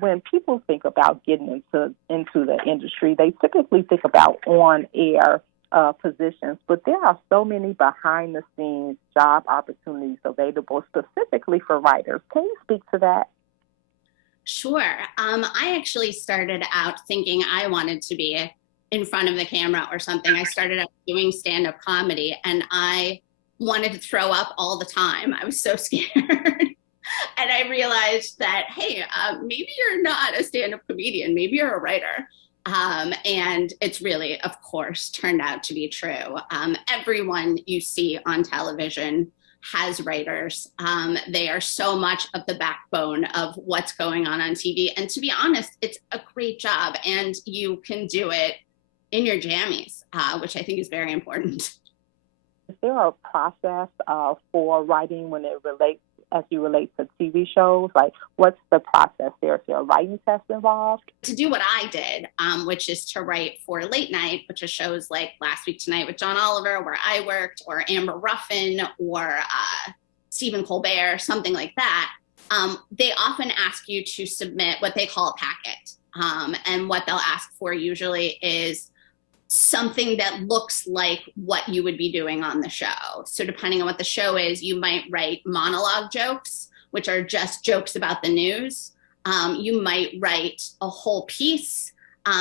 When people think about getting into the industry, they typically think about on-air positions, but there are so many behind-the-scenes job opportunities available specifically for writers. Can you speak to that? Sure. I actually started out thinking I wanted to be in front of the camera or something. I started out doing stand-up comedy, and I wanted to throw up all the time. I was so scared. And I realized that, hey, maybe you're not a stand-up comedian, maybe you're a writer. And it's really, of course, turned out to be true. Everyone you see on television has writers. They are so much of the backbone of what's going on TV. And to be honest, it's a great job, and you can do it in your jammies, which I think is very important. Is there a process for writing when it relates, as you relate to TV shows? Like, what's the process there? Is there a writing test involved? To do what I did, which is to write for Late Night, which is shows like Last Week Tonight with John Oliver, where I worked, or Amber Ruffin, or Stephen Colbert, something like that, they often ask you to submit what they call a packet. And what they'll ask for usually is something that looks like what you would be doing on the show. So depending on what the show is, you might write monologue jokes, which are just jokes about the news. You might write a whole piece,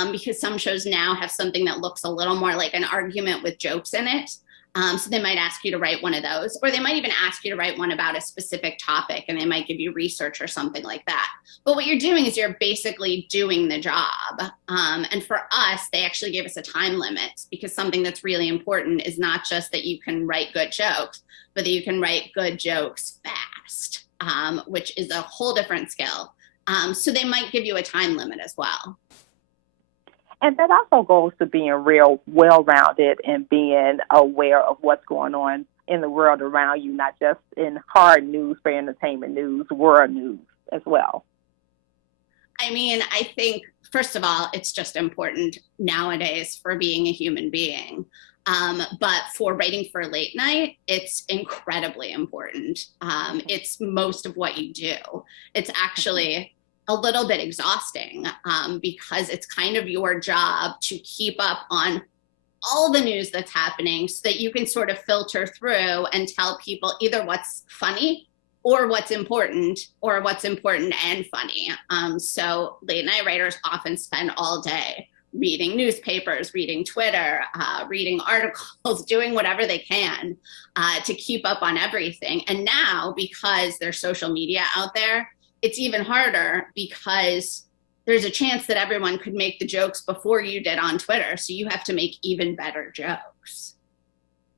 because some shows now have something that looks a little more like an argument with jokes in it. So they might ask you to write one of those, or they might even ask you to write one about a specific topic, and they might give you research or something like that. But what you're doing is you're basically doing the job. And for us, they actually gave us a time limit, because something that's really important is not just that you can write good jokes, but that you can write good jokes fast, which is a whole different skill. So they might give you a time limit as well. And that also goes to being real well-rounded and being aware of what's going on in the world around you, not just in hard news for entertainment news, world news as well. I mean, I think, first of all, it's just important nowadays for being a human being. But for writing for Late Night, it's incredibly important. It's most of what you do. It's actually a little bit exhausting, because it's kind of your job to keep up on all the news that's happening, so that you can sort of filter through and tell people either what's funny or what's important, or what's important and funny. So Late Night writers often spend all day reading newspapers, reading Twitter, reading articles, doing whatever they can to keep up on everything. And now, because there's social media out there, it's even harder, because there's a chance that everyone could make the jokes before you did on Twitter. So you have to make even better jokes.